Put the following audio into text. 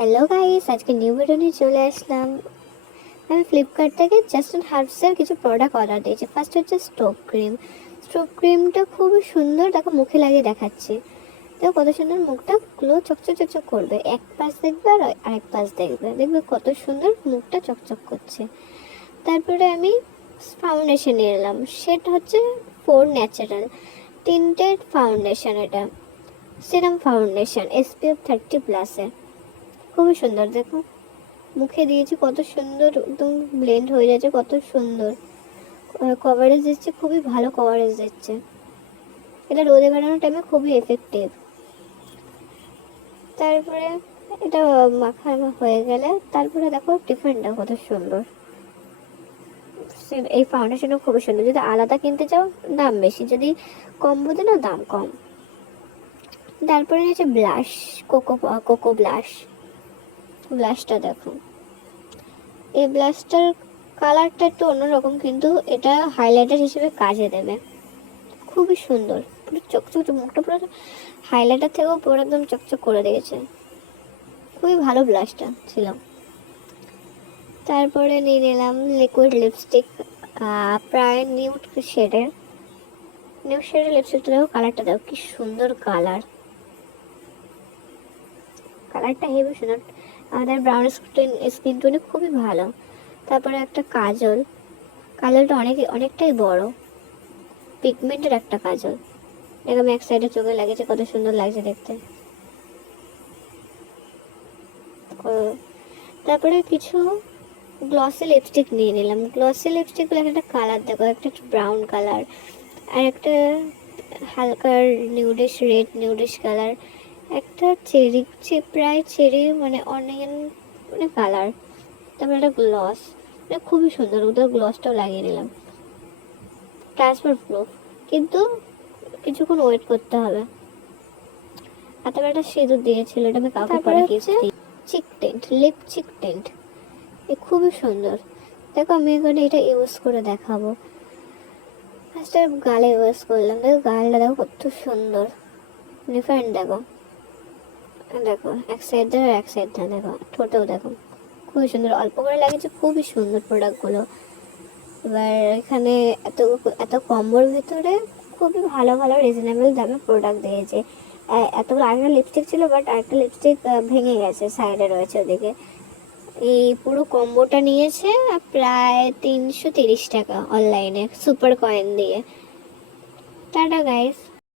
Hello guys, আজকে new video নিয়ে চলে আসলাম। আমি ফ্লিপকার্ট থেকে জাস্ট অ্যান্ড হার্বসের কিছু প্রোডাক্ট অর্ডার দিয়েছি। ফার্স্ট হচ্ছে স্টোভ ক্রিমটা খুবই সুন্দর, দেখো মুখে লাগিয়ে দেখাচ্ছি। দেখো কত সুন্দর, মুখটা গ্লো চকচক চকচক করবে। এক পাশ দেখবে আর আরেক পাশ দেখবে, দেখবে কত সুন্দর মুখটা চকচক করছে। তারপরে আমি ফাউন্ডেশন নিয়ে এলাম, সেটা হচ্ছে ফোর ন্যাচারাল টিন্টেড ফাউন্ডেশন। এটা সিরাম ফাউন্ডেশন SPF 30+-এর, খুবই সুন্দর। দেখো মুখে দিয়েছি, কত সুন্দর একদম ব্লেন্ড হয়ে যাচ্ছে, কত সুন্দর কভারেজ দিচ্ছে, খুবই ভালো কভারেজ দিচ্ছে। এটা রোদে বেড়ানোর টাইমে খুবই এফেক্টিভ। তারপরে এটা মাখা হয়ে গেলে তারপরে দেখো টিফিনটা কত সুন্দর। এই ফাউন্ডেশনও খুবই সুন্দর। যদি আলাদা কিনতে চাও দাম বেশি, যদি কম্বোতে না দাম কম। তারপরে হচ্ছে ব্লাশ, কোকো ব্লাশটা দেখো। এই ব্লাশটার কালারটা একটু অন্যরকম, কিন্তু এটা হাইলাইটার হিসেবে কাজে দেবে। খুবই সুন্দর, পুরো চকচক, মুখটা পুরো হাইলাইটার থেকেও পুরো একদম চকচক করে দিয়েছে। খুবই ভালো ব্লাশটা ছিল। তারপরে নিয়ে নিলাম লিকুইড লিপস্টিক, প্রায় নিউড শেডের লিপস্টিকটা। দেখো কালারটা, দেখো কি সুন্দর কালারটা হেভি সুন্দর, আমাদের ব্রাউন স্কিন টোনে খুবই ভালো। তারপরে একটা কাজলটা অনেকটাই বড়, পিগমেন্টের একটা কাজল। দেখো আমি এক সাইডে চোখে লাগিয়েছে, কত সুন্দর লাগছে দেখতে। তারপরে কিছু গ্লসি লিপস্টিক নিয়ে নিলাম। গ্লসি লিপস্টিকগুলো একটা কালার দেখো, একটা ব্রাউন কালার আর একটা হালকা নিউডিশ কালার, একটা প্রায় চেরি মানে অনিয়ন মানে কালার। তারপরে একটা গ্লস, এটা খুবই সুন্দর, ওদের গ্লসটাও লাগিয়ে নিলাম। ট্রান্সফার প্রুফ, কিন্তু কিছুক্ষণ ওয়েট করতে হবে। আর তারপরে একটা সিঁদুর দিয়েছিল, এটা আমি কাউকে পরে গিয়েছি। লিপ চিক টেন্ট, এ খুবই সুন্দর। দেখো আমি এখানে এটা ইউজ করে দেখাবো। ফার্স্টে গালে ইউজ করলাম, দেখো গালটা দেখো কত সুন্দর ডিফারেন্ট। দেখো এক সাইড দেখো এক সাইড না, দেখো ঠোঁটেও দেখো খুবই সুন্দর। অল্প করে লাগিয়েছে, খুবই সুন্দর প্রোডাক্টগুলো। এবার এখানে এত কম্বোর ভিতরে খুবই ভালো ভালো রিজনেবল দামে প্রোডাক্ট দিয়েছে। এতগুলো আরেকটা লিপস্টিক ছিল, বাট আরেকটা লিপস্টিক ভেঙে গেছে, সাইডে রয়েছে ওদিকে। এই পুরো কম্বোটা নিয়েছে প্রায় 330 টাকা অনলাইনে সুপার কয়েন দিয়ে। Tata guys.